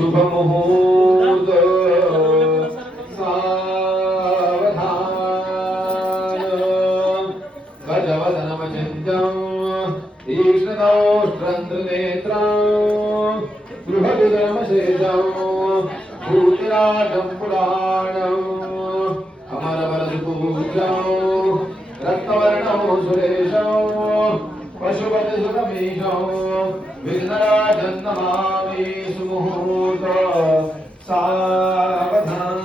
शुभ मुहूर्त सावधान गजवदनमचिन्त्यं तीक्ष्णतौष्ट्रन्द्रनेत्रं बृहदुदरमशेषं भूतिराजं पुराणम् अमरवरदपूज्यं रक्तवर्णं सुरेशं पशुपतिसुतमीशं विघ्नराजं नमामि सुमुहूर्त सावधान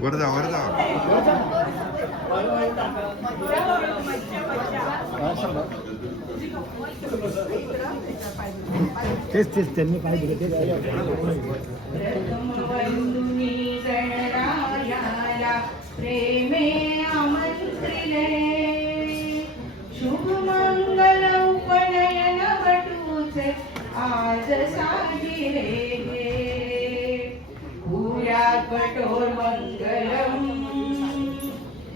वरदा वरदा तेच त्यांनी काय दिलं ते प्रेमे आमंत्रिले शुभ मंगल उपनयन वटूचे आज साजिरे भूयात बटोर मंगलम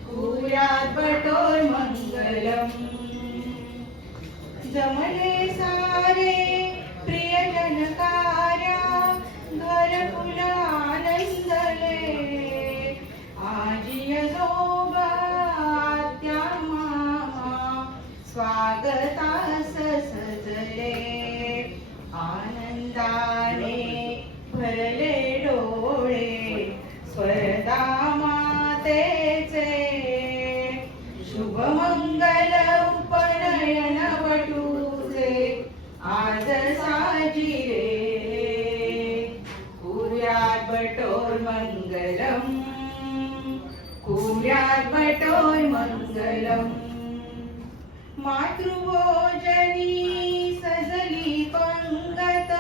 भूयात बटोर मंगलम जमले सारे प्रियजन कार्या घर फुल आनंदले आजी यजोबा आत्या मामा स्वागतास सजले आनंदाने भरले डोळे स्वर्धा मातेचे शुभ मंगल उपनयन वटूचे आज साजिरे कुर्यात बटोर मंगलम कुर्यात बटोर मंगलम मातृभोजनी सजली पंगत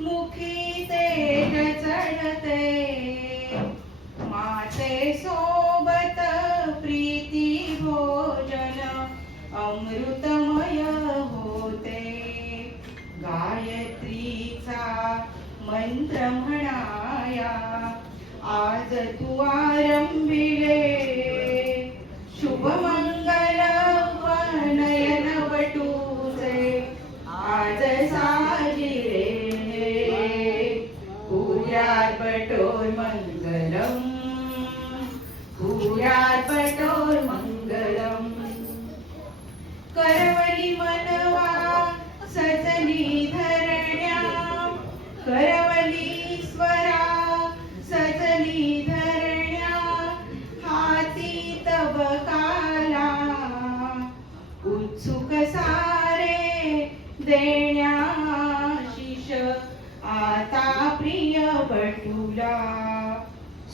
मुखी तेज चढते माते सोबत प्रीती भोजन अमृतमय होते गायत्रीचा मंत्र म्हणाया आज तू आरंभिले शुभ मंगल उपनयन वटूचे आज साजिरे कुर्यात बटोर मंगलम कुर्यात बटोर मंगलम करवली मनवा सजली धरण्या करवली स्वरा सजली धरण्या हाती तबकाला उत्सुक सारे देण्या शिष आता प्रिय बटूला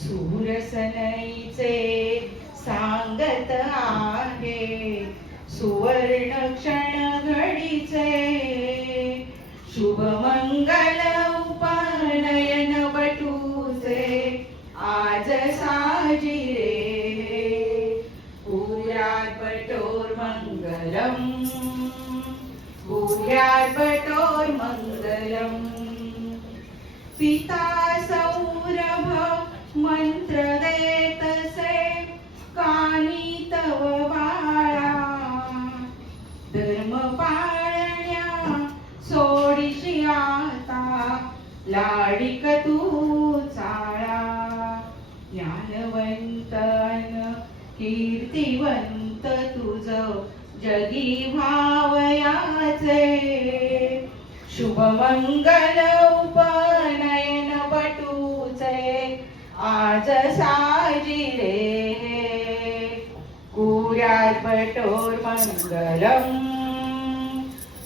सूरसनईचे सांगत आहे सुवर्ण क्षण घडीचे शुभ मंगल उपनयन वटूचे आज साजिरे कुर्यात बटोर मंगलम कुर्यात बटोर मंगलम पिता सौरभ मंत्र देतसे कानी तव बाळा धर्म पाळण्या सोडीशी आता लाडिक तू चाळा ज्ञानवंत कीर्तिवंत तुझ जगी भावयाचे शुभ मंगल उपनयन वटूचे आज साजिरे कुर्यात बटोर मंगलम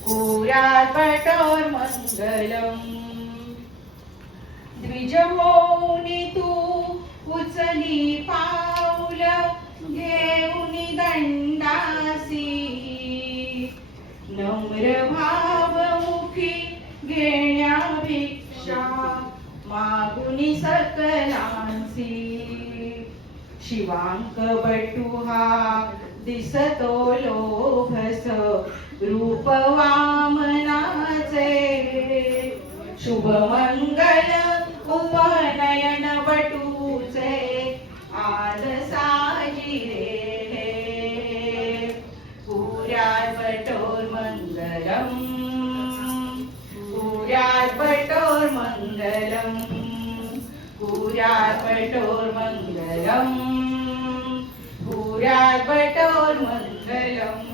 कुर्यात बटोर मंगलम द्विज होऊनी तू उचली पाऊल घेऊनी दंडासी नम्र भावमुखी घेण्या भिक्षा मागुनी सकलांसी शिवांक बटू हा दिसतो लोभस रूप वामनाचे शुभ मंगल उपनयन वटूचे आज साजिरे कुर्यात् बटोर्मङ्गलम् कुर्यात् बटोर्मङ्गलम् कुर्यात् बटोर्मङ्गलम्